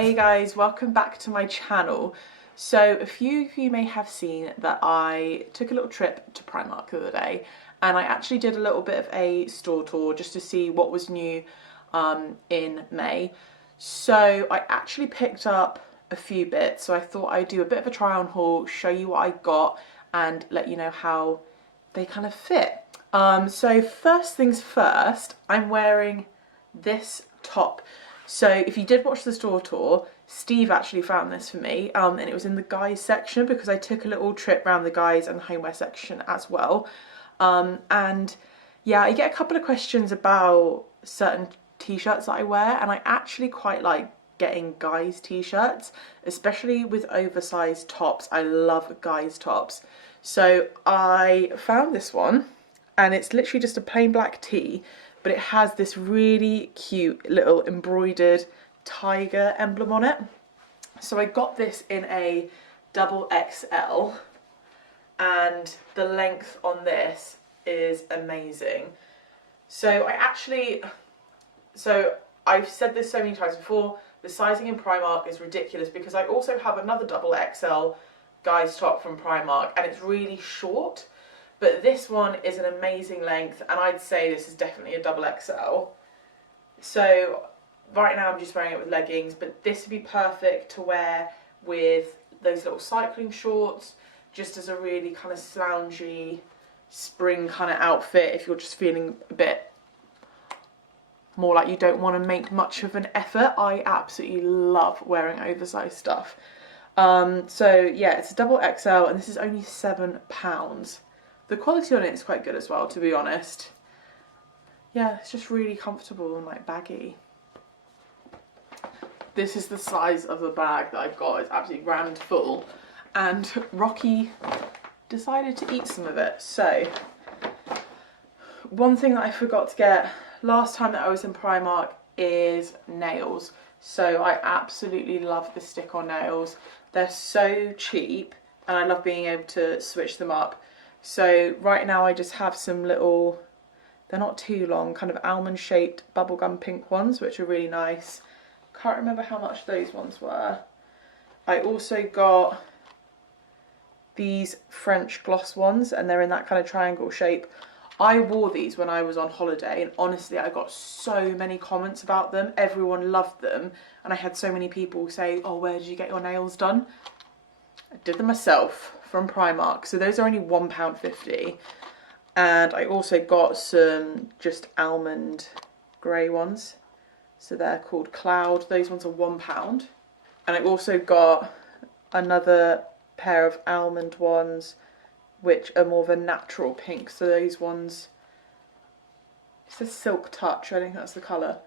Hey guys, welcome back to my channel. So a few of you may have seen that I took a little trip to Primark the other day, and I actually did a little bit of a store tour just to see what was new in May. So I actually picked up a few bits, so I thought I'd do a bit of a try on haul, show you what I got and let you know how they kind of fit. So first things first, I'm wearing this top. So if you did watch the store tour, Steve actually found this for me, and it was in the guys section because I took a little trip around the guys and the homeware section as well. And yeah, I get a couple of questions about certain t-shirts that I wear, and I actually quite like getting guys t-shirts, especially with oversized tops. I love guys tops. So I found this one, and it's literally just a plain black tee, but it has this really cute little embroidered tiger emblem on it. So I got this in a double XL, and the length on this is amazing. So I've said this so many times before, the sizing in Primark is ridiculous because I also have another double XL guys top from Primark, and it's really short. But this one is an amazing length, and I'd say this is definitely a double XL. So right now I'm just wearing it with leggings, but this would be perfect to wear with those little cycling shorts, just as a really kind of slouchy spring kind of outfit if you're just feeling a bit more like you don't want to make much of an effort. I absolutely love wearing oversized stuff. So yeah, it's a double XL, and this is only £7. The quality on it is quite good as well, to be honest. Yeah, it's just really comfortable and like baggy. This is the size of the bag that I've got. It's absolutely rammed full, and Rocky decided to eat some of it. So one thing that I forgot to get last time that I was in Primark is nails. So I absolutely love the stick-on nails. They're so cheap, and I love being able to switch them up. So right now I just have some little, they're not too long, kind of almond shaped bubblegum pink ones, which are really nice. Can't remember how much those ones were. I also got these French gloss ones, and they're in that kind of triangle shape. I wore these when I was on holiday, and honestly I got so many comments about them. Everyone loved them, and I had so many people say, oh, where did you get your nails done? I did them myself from Primark. So those are only £1.50. And I also got some just almond grey ones. So they're called Cloud. Those ones are £1. And I also got another pair of almond ones, which are more of a natural pink. So those ones, it says Silk Touch, I think that's the colour.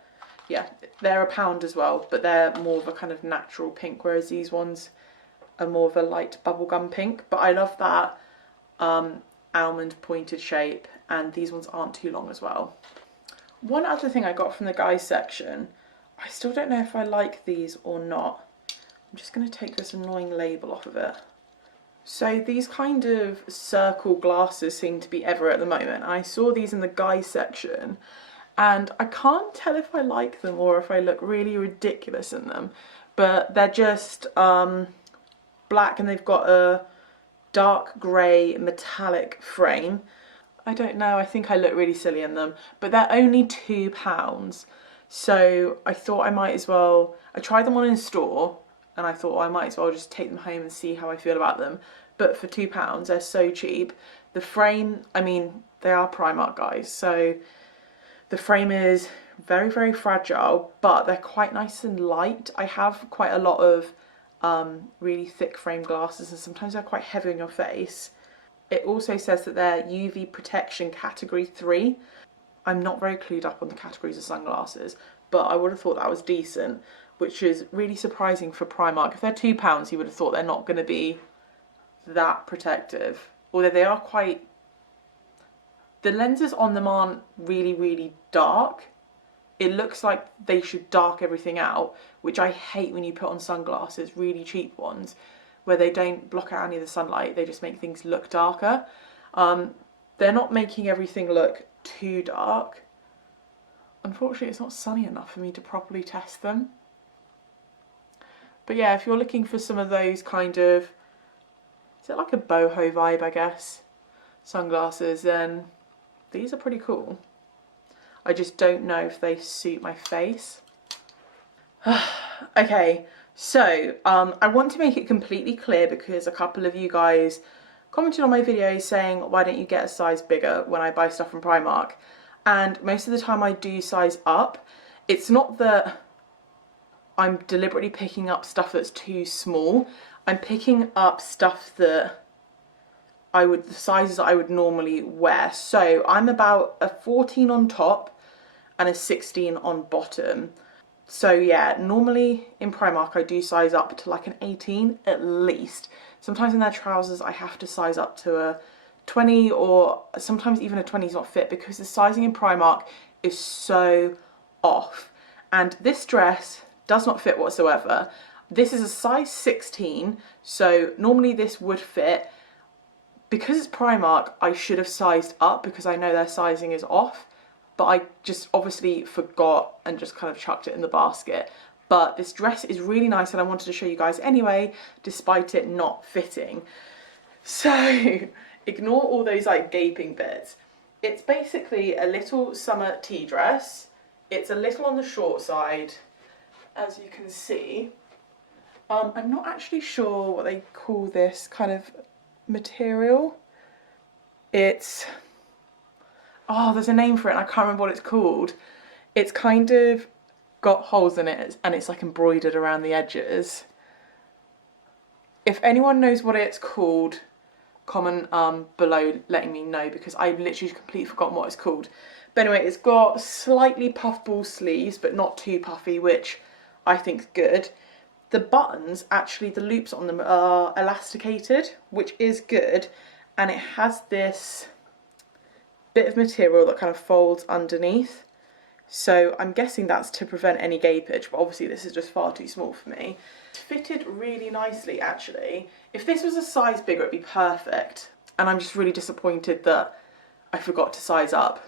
Yeah, they're £1 as well, but they're more of a kind of natural pink, whereas these ones are more of a light bubblegum pink. But I love that almond pointed shape, and these ones aren't too long as well. One other thing I got from the guys section, I still don't know if I like these or not. I'm just going to take this annoying label off of it. So these kind of circle glasses seem to be everywhere at the moment. I saw these in the guys section, and I can't tell if I like them or if I look really ridiculous in them. But they're just black, and they've got a dark grey metallic frame. I don't know, I think I look really silly in them, but they're only £2. So I thought I might as well, I tried them on in store, and I thought I might as well just take them home and see how I feel about them. But for £2, they're so cheap. The frame, I mean, they are Primark guys, so the frame is very, very fragile, but they're quite nice and light. I have quite a lot of really thick frame glasses, and sometimes they're quite heavy on your face. It also says that they're UV protection category 3. I'm not very clued up on the categories of sunglasses, but I would have thought that was decent, which is really surprising for Primark. If they're £2, you would have thought they're not going to be that protective. Although they are quite, the lenses on them aren't really, really dark. It looks like they should dark everything out, which I hate when you put on sunglasses, really cheap ones, where they don't block out any of the sunlight, they just make things look darker. They're not making everything look too dark. Unfortunately, it's not sunny enough for me to properly test them. But yeah, if you're looking for some of those kind of, is it like a boho vibe, I guess, sunglasses, then these are pretty cool. I just don't know if they suit my face. Okay, so I want to make it completely clear because a couple of you guys commented on my video saying, why don't you get a size bigger when I buy stuff from Primark? And most of the time I do size up. It's not that I'm deliberately picking up stuff that's too small. I'm picking up stuff that the sizes I would normally wear. So I'm about a 14 on top and a 16 on bottom. So yeah, normally in Primark I do size up to like an 18 at least. Sometimes in their trousers I have to size up to a 20, or sometimes even a 20 is not fit because the sizing in Primark is so off. And this dress does not fit whatsoever. This is a size 16, so normally this would fit. Because it's Primark, I should have sized up because I know their sizing is off, but I just obviously forgot and just kind of chucked it in the basket. But this dress is really nice and I wanted to show you guys anyway, despite it not fitting. So ignore all those like gaping bits. It's basically a little summer tea dress. It's a little on the short side, as you can see. I'm not actually sure what they call this kind of material. It's, oh, there's a name for it and I can't remember what it's called. It's kind of got holes in it and it's like embroidered around the edges. If anyone knows what it's called, comment below letting me know because I've literally completely forgotten what it's called. But anyway, it's got slightly puffball sleeves but not too puffy, which I think is good. The buttons, actually the loops on them are elasticated, which is good, and it has this bit of material that kind of folds underneath. So I'm guessing that's to prevent any gapage, but obviously this is just far too small for me. It's fitted really nicely actually. If this was a size bigger it'd be perfect, and I'm just really disappointed that I forgot to size up.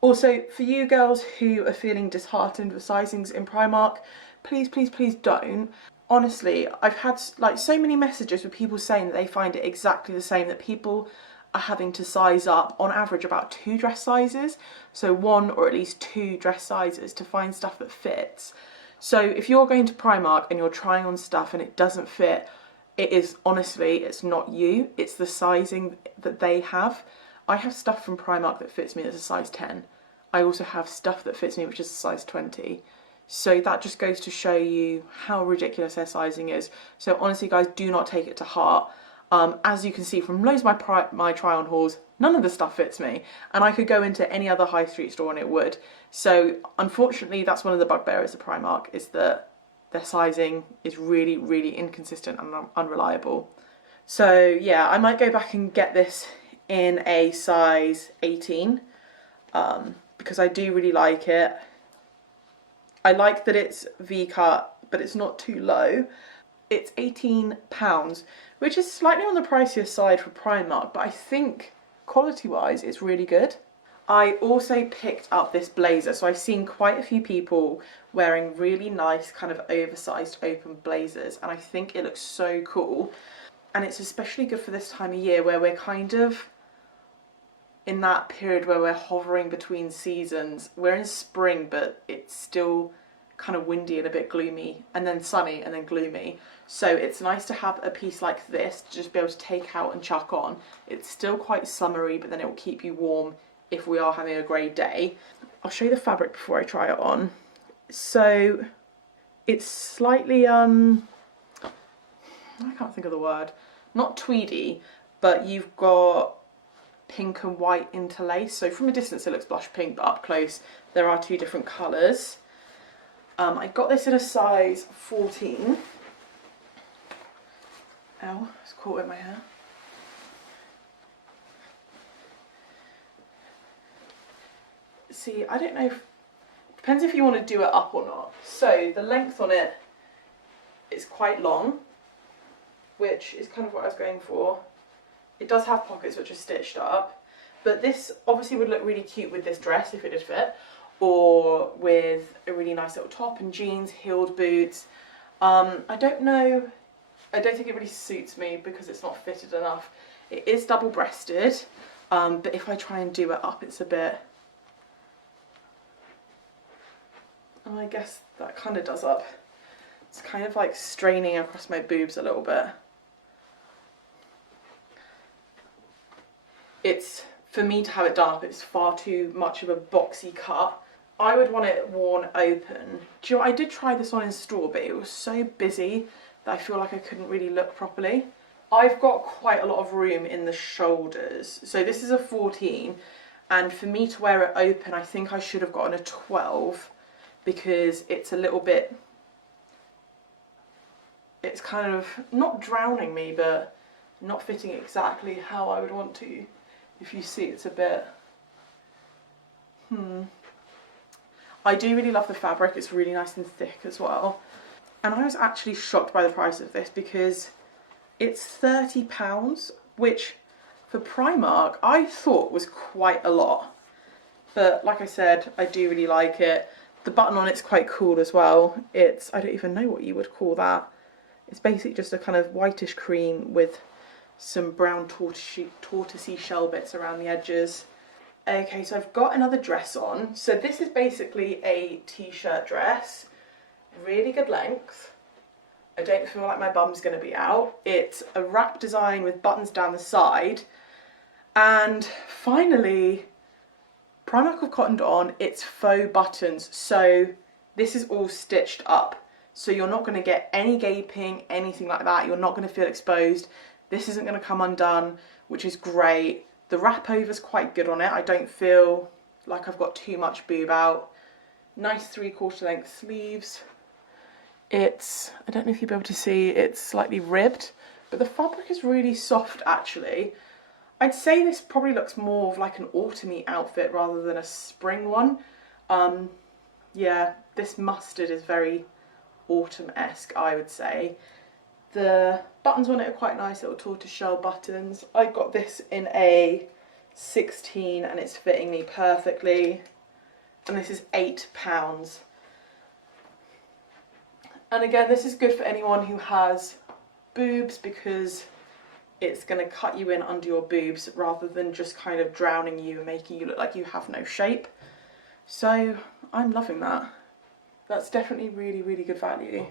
Also, for you girls who are feeling disheartened with sizings in Primark, please, please, please don't. Honestly, I've had like so many messages with people saying that they find it exactly the same, that people are having to size up on average about 2 dress sizes. So 1 or at least 2 dress sizes to find stuff that fits. So if you're going to Primark and you're trying on stuff and it doesn't fit, it is honestly, it's not you, it's the sizing that they have. I have stuff from Primark that fits me that's a size 10. I also have stuff that fits me which is a size 20. So that just goes to show you how ridiculous their sizing is. So honestly guys, do not take it to heart. As you can see from loads of my try on hauls, none of the stuff fits me. And I could go into any other high street store and it would. So unfortunately that's one of the bugbears of Primark, is that their sizing is really, really inconsistent and unreliable. So yeah, I might go back and get this in a size 18 because I do really like it. I like that it's V-cut, but it's not too low. It's £18, which is slightly on the pricier side for Primark, but I think quality-wise it's really good. I also picked up this blazer, so I've seen quite a few people wearing really nice kind of oversized open blazers, and I think it looks so cool. And it's especially good for this time of year where we're kind of in that period where we're hovering between seasons. We're in spring, but it's still kind of windy and a bit gloomy, and then sunny and then gloomy. So it's nice to have a piece like this to just be able to take out and chuck on. It's still quite summery, but then it will keep you warm if we are having a grey day. I'll show you the fabric before I try it on. So it's slightly, I can't think of the word, not tweedy, but you've got pink and white interlace. So from a distance it looks blush pink, but up close there are 2 different colours. I got this in a size 14. Ow, it's caught in my hair. See, I don't know if, depends if you want to do it up or not. So the length on it is quite long, which is kind of what I was going for. It does have pockets which are stitched up, but this obviously would look really cute with this dress if it did fit, or with a really nice little top and jeans, heeled boots. I don't know, I don't think it really suits me because it's not fitted enough. It is double-breasted, but if I try and do it up, it's a bit... Oh, I guess that kind of does up. It's kind of like straining across my boobs a little bit. It's, for me to have it done up, it's far too much of a boxy cut. I would want it worn open. Do you know what? I did try this on in store, but it was so busy that I feel like I couldn't really look properly. I've got quite a lot of room in the shoulders. So this is a 14, and for me to wear it open, I think I should have gotten a 12 because it's a little bit, it's kind of not drowning me, but not fitting exactly how I would want to. If you see, it's a bit, I do really love the fabric, it's really nice and thick as well. And I was actually shocked by the price of this because it's £30, which for Primark I thought was quite a lot. But like I said, I do really like it. The button on it's quite cool as well. It's, I don't even know what you would call that. It's basically just a kind of whitish cream with some brown tortoisey shell bits around the edges. Okay, so I've got another dress on. So this is basically a t-shirt dress. Really good length. I don't feel like my bum's going to be out. It's a wrap design with buttons down the side. And finally, Primark have cottoned on its faux buttons. So this is all stitched up. So you're not going to get any gaping, anything like that. You're not going to feel exposed. This isn't going to come undone, which is great. The wrap over's quite good on it. I don't feel like I've got too much boob out. Nice 3/4 length sleeves. It's, I don't know if you'll be able to see, it's slightly ribbed, but the fabric is really soft actually. I'd say this probably looks more of like an autumny outfit rather than a spring one. Yeah, this mustard is very autumn-esque, I would say. The buttons on it are quite nice, little tortoiseshell buttons. I got this in a 16 and it's fitting me perfectly. And this is £8. And again, this is good for anyone who has boobs because it's going to cut you in under your boobs rather than just kind of drowning you and making you look like you have no shape. So I'm loving that. That's definitely really, really good value.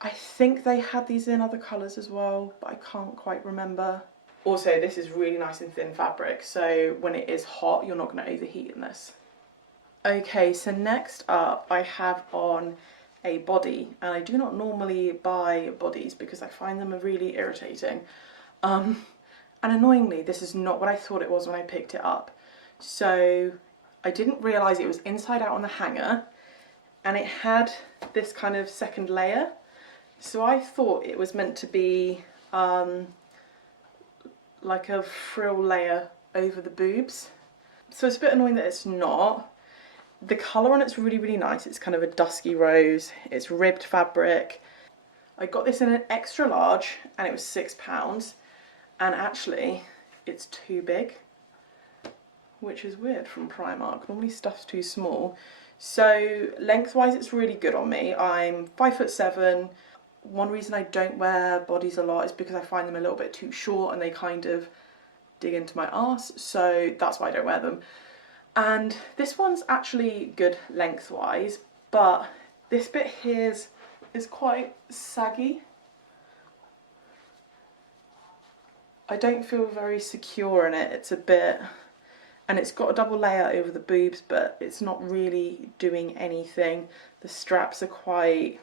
I think they had these in other colours as well, but I can't quite remember. Also, this is really nice and thin fabric, so when it is hot, you're not going to overheat in this. Okay, so next up I have on a body, and I do not normally buy bodies because I find them really irritating. And annoyingly, this is not what I thought it was when I picked it up. So I didn't realise it was inside out on the hanger, and it had this kind of second layer. So I thought it was meant to be like a frill layer over the boobs. So it's a bit annoying that it's not. The colour on it's really, really nice. It's kind of a dusky rose. It's ribbed fabric. I got this in an extra large and it was £6. And actually, it's too big, which is weird from Primark. Normally stuff's too small. So lengthwise, it's really good on me. I'm 5'7". One reason I don't wear bodies a lot is because I find them a little bit too short and they kind of dig into my arse, so that's why I don't wear them. And this one's actually good lengthwise, but this bit here is quite saggy. I don't feel very secure in it. It's a bit, and it's got a double layer over the boobs, but it's not really doing anything. The straps are quite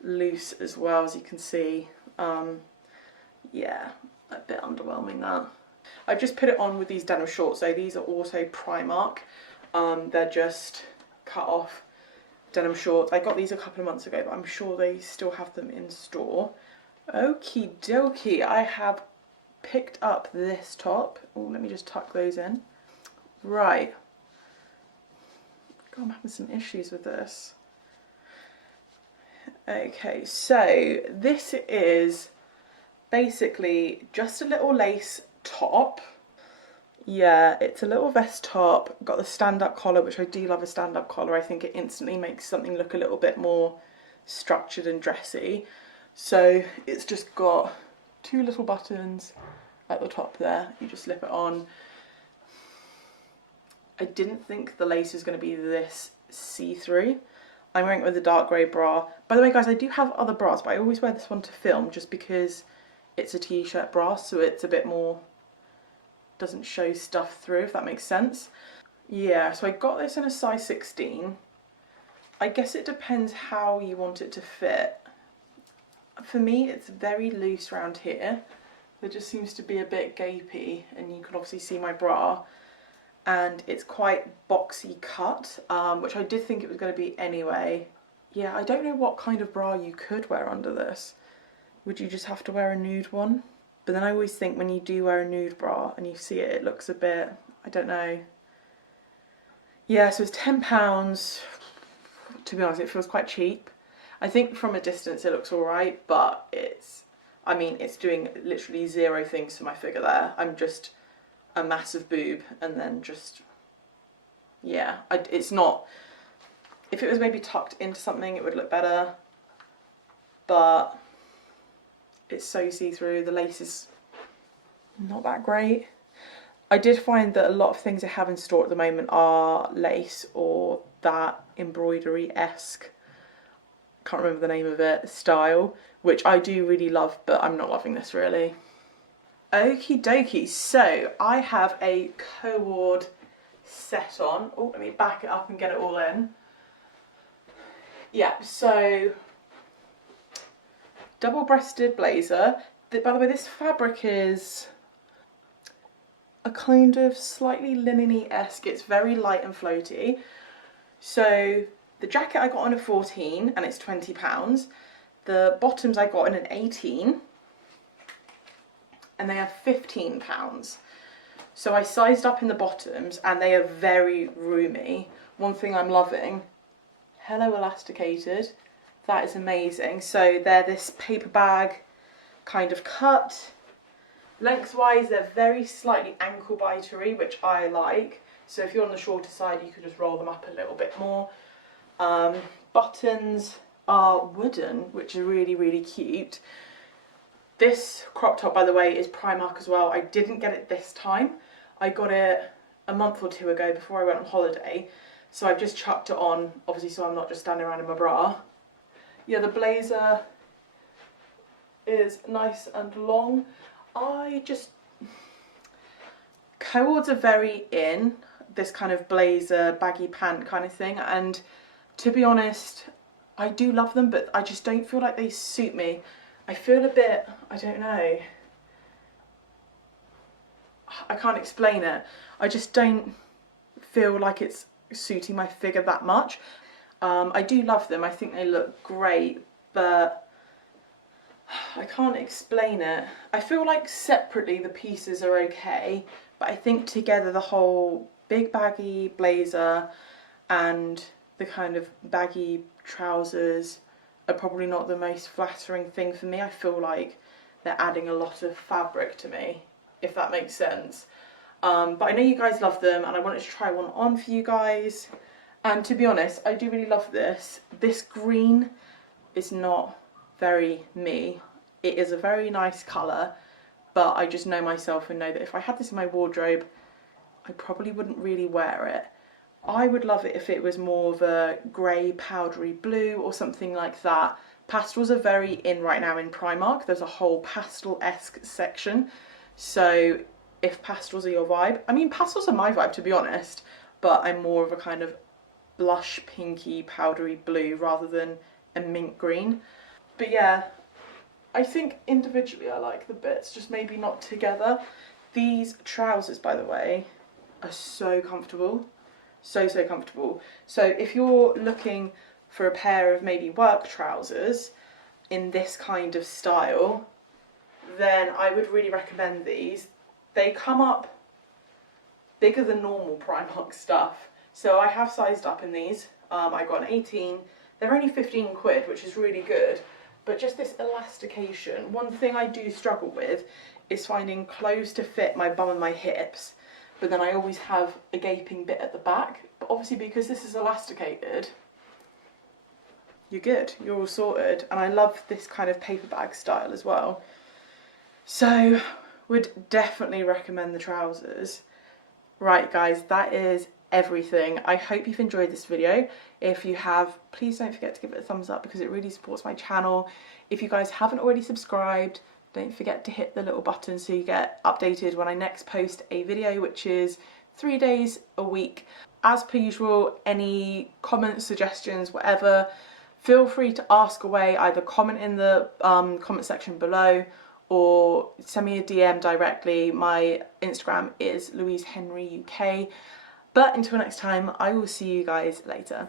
loose as well, as you can see. Yeah, a bit underwhelming that. I've just put it on with these denim shorts, so these are also Primark. They're just cut off denim shorts. I got these a couple of months ago, but I'm sure they still have them in store. Okie dokie, I have picked up this top. Oh, let me just tuck those in. Right. God, I'm having some issues with this. Okay, so this is basically just a little lace top. Yeah, it's a little vest top. Got the stand-up collar, which I do love a stand-up collar. I think it instantly makes something look a little bit more structured and dressy. So it's just got 2 little buttons at the top there. You just slip it on. I didn't think the lace was going to be this see-through. I'm wearing it with a dark grey bra. By the way, guys, I do have other bras, but I always wear this one to film just because it's a t-shirt bra, so it's a bit more, doesn't show stuff through, if that makes sense. Yeah, so I got this in a size 16. I guess it depends how you want it to fit. For me, it's very loose around here. It just seems to be a bit gapey, and you can obviously see my bra. And it's quite boxy cut, which I did think it was going to be anyway. Yeah, I don't know what kind of bra you could wear under this. Would you just have to wear a nude one? But then I always think when you do wear a nude bra and you see it, it looks a bit, I don't know. Yeah, so it's £10. To be honest, it feels quite cheap. I think from a distance it looks alright, but it's, I mean, it's doing literally 0 things to my figure there. I'm just a massive boob, and then just, yeah, it's not, if it was maybe tucked into something it would look better, but it's so see-through. The lace is not that great. I did find that a lot of things I have in store at the moment are lace or that embroidery-esque, can't remember the name of it, style, which I do really love, but I'm not loving this really. Okie dokie, so I have a cord set on. Oh, let me back it up and get it all in. Yeah, so double-breasted blazer. By the way, this fabric is a kind of slightly linen-y-esque. It's very light and floaty. So the jacket I got on a 14 and it's £20. The bottoms I got in an 18 and they are £15. So I sized up in the bottoms and they are very roomy. One thing I'm loving, hello elasticated, that is amazing. So they're this paper bag kind of cut. Lengthwise they're very slightly ankle bitery, which I like. So if you're on the shorter side you could just roll them up a little bit more. Buttons are wooden, which is really, really cute. This crop top, by the way, is Primark as well. I didn't get it this time. I got it a month or 2 ago before I went on holiday. So I've just chucked it on, obviously, so I'm not just standing around in my bra. Yeah, the blazer is nice and long. Cords are very in, this kind of blazer, baggy pant kind of thing. And to be honest, I do love them, but I just don't feel like they suit me. I feel a bit, I don't know, I can't explain it. I just don't feel like it's suiting my figure that much. I do love them, I think they look great, but I can't explain it. I feel like separately the pieces are okay, but I think together the whole big baggy blazer and the kind of baggy trousers are probably not the most flattering thing for me. I feel like they're adding a lot of fabric to me, if that makes sense. But I know you guys love them and I wanted to try one on for you guys. And to be honest, I do really love this. This green is not very me. It is a very nice colour, but I just know myself and know that if I had this in my wardrobe, I probably wouldn't really wear it. I would love it if it was more of a grey powdery blue or something like that. Pastels are very in right now in Primark. There's a whole pastel-esque section. So if pastels are your vibe, I mean pastels are my vibe to be honest, but I'm more of a kind of blush pinky powdery blue rather than a mint green. But yeah, I think individually I like the bits, just maybe not together. These trousers, by the way, are so comfortable. So comfortable. So if you're looking for a pair of maybe work trousers in this kind of style, then I would really recommend these. They come up bigger than normal Primark stuff. So I have sized up in these. I got an 18. They're only 15 quid, which is really good. But just this elastication, one thing I do struggle with is finding clothes to fit my bum and my hips. But then I always have a gaping bit at the back. But obviously because this is elasticated, you're good, you're all sorted. And I love this kind of paper bag style as well. So would definitely recommend the trousers. Right guys, that is everything. I hope you've enjoyed this video. If you have, please don't forget to give it a thumbs up because it really supports my channel. If you guys haven't already subscribed, don't forget to hit the little button so you get updated when I next post a video, which is 3 days a week. As per usual, any comments, suggestions, whatever, feel free to ask away. Either comment in the comment section below or send me a DM directly. My Instagram is louisehenryuk. But until next time, I will see you guys later.